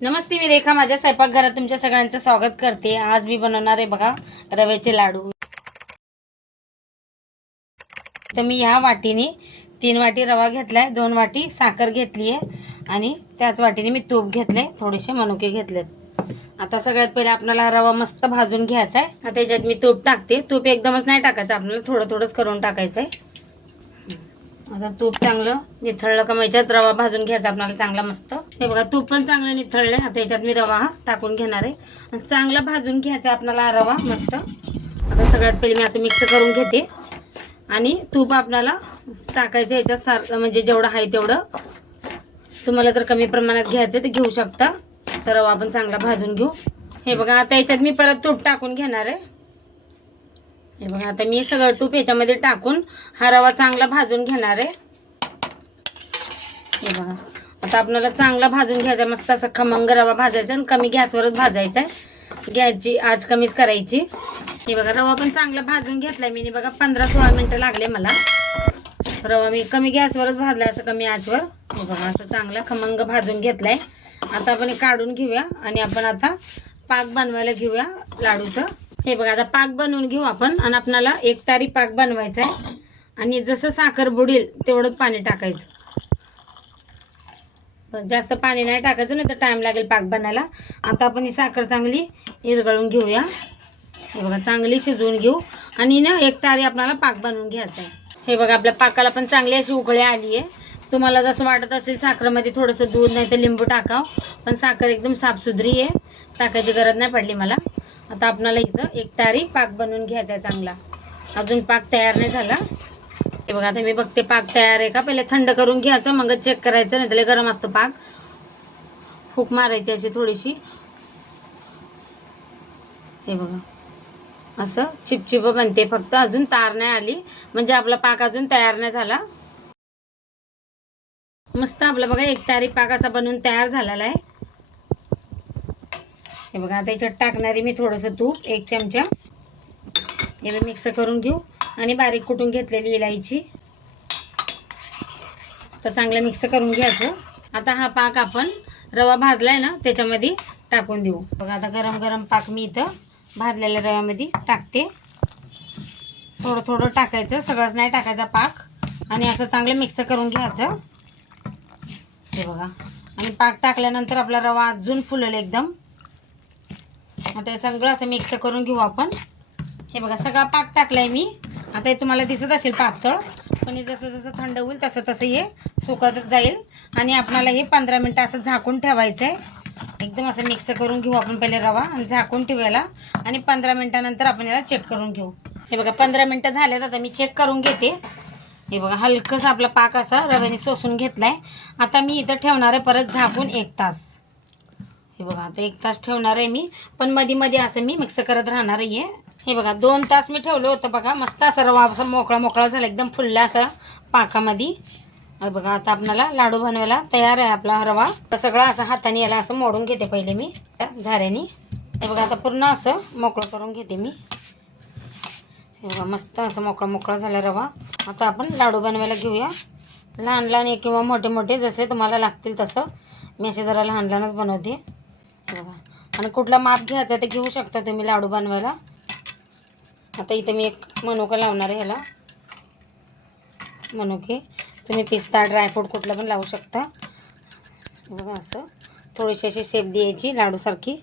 नमस्ते मी रेखा. माझ्या स्वयंपाकघरात तुमच्या सगळ्यांचं स्वागत करते. आज मी बनवणार आहे बघा रव्याचे लाडू. तर मी ह्या वाटीने तीन वाटी रवा घेतलाय दोन वाटी साखर घेतली आहे आणि त्याच वाटीने मी तूप घेतले थोडेसे मनुके घेतलेत. आता सगळ्यात पहिले आपल्याला रवा मस्त भाजून घ्यायचा आहे आता त्याच्यात मी तूप टाकते. तूप एकदमच नाही टाकायचं आपल्याला थोडं थोडंच करून टाकायचं आहे आता तूप चांगलं निथळलं का मग याच्यात रवा भाजून घ्यायचा आपल्याला चांगला मस्त. हे बघा तूप पण चांगलं निथळलंय. आता याच्यात मी रवा हा टाकून घेणार आहे. आणि चांगला भाजून घ्यायचा आपल्याला रवा मस्त. आता सगळ्यात पहिले मी असं मिक्स करून घेते. आणि तूप आपल्याला टाकायचं याच्यात सार म्हणजे जेवढं आहे तेवढं. तुम्हाला जर कमी प्रमाणात घ्यायचं तर घेऊ शकता. तर रवा आपण चांगला भाजून घेऊ. हे बघा आता याच्यात मी परत तूप टाकून घेणार आहे. हे बघा आता मी सगळं तूप याच्यामध्ये टाकून हा रवा चांगला भाजून घेणार आहे. हे बघा आता आपल्याला चांगला भाजून घ्यायचा मस्त असा खमंग रवा भाजायचा आणि कमी गॅसवरच भाजायचा आहे. गॅसची आज कमीच करायची. हे बघा रवा पण चांगला भाजून घेतलाय मी. बघा पंधरा सोळा मिनटं लागले मला. रवा मी कमी गॅसवरच भाजलाय असं कमी आचवर. हे बघा असं चांगला खमंग भाजून घेतलाय. आता आपण हे काढून घेऊया आणि आपण आता पाक बनवायला घेऊया लाडूचं. हे बघा आता पाक बनवून घेऊ आपण आणि आपणाला एक तारी पाक बनवायचा आहे आणि जसं साखर बुडेल तेवढंच पाणी टाकायचं. जास्त पाणी नाही टाकायचं नाही तर टाईम लागेल पाक बनायला. आता आपण ही साखर चांगली इरगळून घेऊया. हे बघा चांगली शिजवून घेऊ. आणि ना एक तारी आपल्याला पाक बनवून घ्यायचा आहे हे बघा आपल्या पाकाला पण चांगली अशी उकळी आली आहे तुम्हाला जसं वाटत असेल साखरेमध्ये थोडंसं दूध नाही तर लिंबू टाकाव. पण साखर एकदम साफसुथरी आहे. टाकायची गरज नाही पडली मला. आता आपणाला इथं एक तारी पाक बनवून घ्यायचा आहे चांगला. अजून पाक तयार नाही झाला. हे बघा आता मी बघते पाक तयार आहे का? पहिले थंड करून घ्यायचं मग चेक करायचं नाही त्याला गरम असतं पाक. फूक मारायची अशी थोडीशी. हे बघा. असं चिपचिप बनते फक्त अजून तार नाही आली. म्हणजे आपला पाक अजून तयार नाही झाला. मस्त आपला बघा एक तारी पाक असा बनवून तयार झालेला आहे. हे बघा आता याच्यात टाकणारी मी थोडंसं तूप एक चमचा. हे मी मिक्स करून घेऊ. आणि बारीक कुटून घेतलेली इलायची. तर चांगलं मिक्स करून घ्यायचं. आता हा पाक आपण रवा भाजला आहे ना त्याच्यामध्ये टाकून देऊ. बघा आता गरम गरम पाक मी इथं भाजलेल्या रव्यामध्ये टाकते. थोडं थोडं टाकायचं सगळंच नाही टाकायचा पाक. आणि असं चांगलं मिक्स करून घ्यायचं. हे बघा. आणि पाक टाकल्यानंतर आपला रवा अजून फुलेल एकदम. आता हे सगळं असं मिक्स करून घेऊ आपण. हे बघा सगळा पाक टाकलाय मी. आता हे तुम्हाला दिसत असेल पातळ पण हे जसं जसं थंड होईल तसं तसं हे सुकत जाईल. आणि आपणाला हे पंधरा मिनटं असं झाकून ठेवायचं आहे एकदम असं मिक्स करून घेऊ आपण पहिले रवा आणि झाकून ठेवायला. आणि पंधरा मिनटानंतर आपण याला चेक करून घेऊ. हे बघा पंधरा मिनटं झाल्यात आता मी चेक करून घेते. हे बघा हलकंसं आपला पाक असा रव्याने सोसून घेतलाय. आता मी इथं ठेवणार आहे परत झाकून एक तास. हे बघा आता एक तास ठेवणार आहे मी पण मध्ये मध्ये असं मी मिक्स करत राहणार आहे. हे बघा दोन तास मी ठेवलं होतं बघा मस्त असं रवा असं मोकळा मोकळा झाला एकदम फुलला असा पाकामध्ये. बघा आता आपल्याला लाडू बनवायला तयार आहे आपला रवा. सगळा सगळं असं हाताने याला असं मोडून घेते पहिले मी झाऱ्याने. हे बघा आता पूर्ण असं मोकळं करून घेते मी. हे बघा मस्त असं मोकळा मोकळा झाला रवा. आता आपण लाडू बनवायला घेऊया. लहान लहान किंवा मोठे मोठे जसे तुम्हाला लागतील तसं. मी असे जरा लहान लहानच बनवते. हे बघा आणि कुठला माप घ्यायचा ते घेऊ शकता तुम्ही लाडू बनवायला. आता इथे मी एक मनुका लावणार आहे ह्याला. मनुके. तुम्ही पिस्ता ड्रायफ्रूट कुठलं पण लावू शकता. बघा असं. थोडीशी अशी शेप द्यायची लाडूसारखी.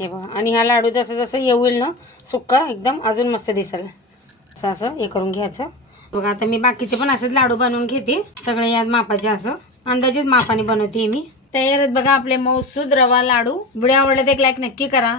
हे बघा. आणि हा लाडू जसं जसं येईल ना सुक्का एकदम अजून मस्त दिसेल. असं असं हे करून घ्यायचं. बघा आता मी बाकीचे पण असंच लाडू बनवून घेते. सगळे यात मापाचे असं. अंदाजेच मापाने बनवते मी. तयार आहेत बघा आपले मौसूद रवा लाडू. व्हिडिओ आवडले तर एक लाईक नक्की करा.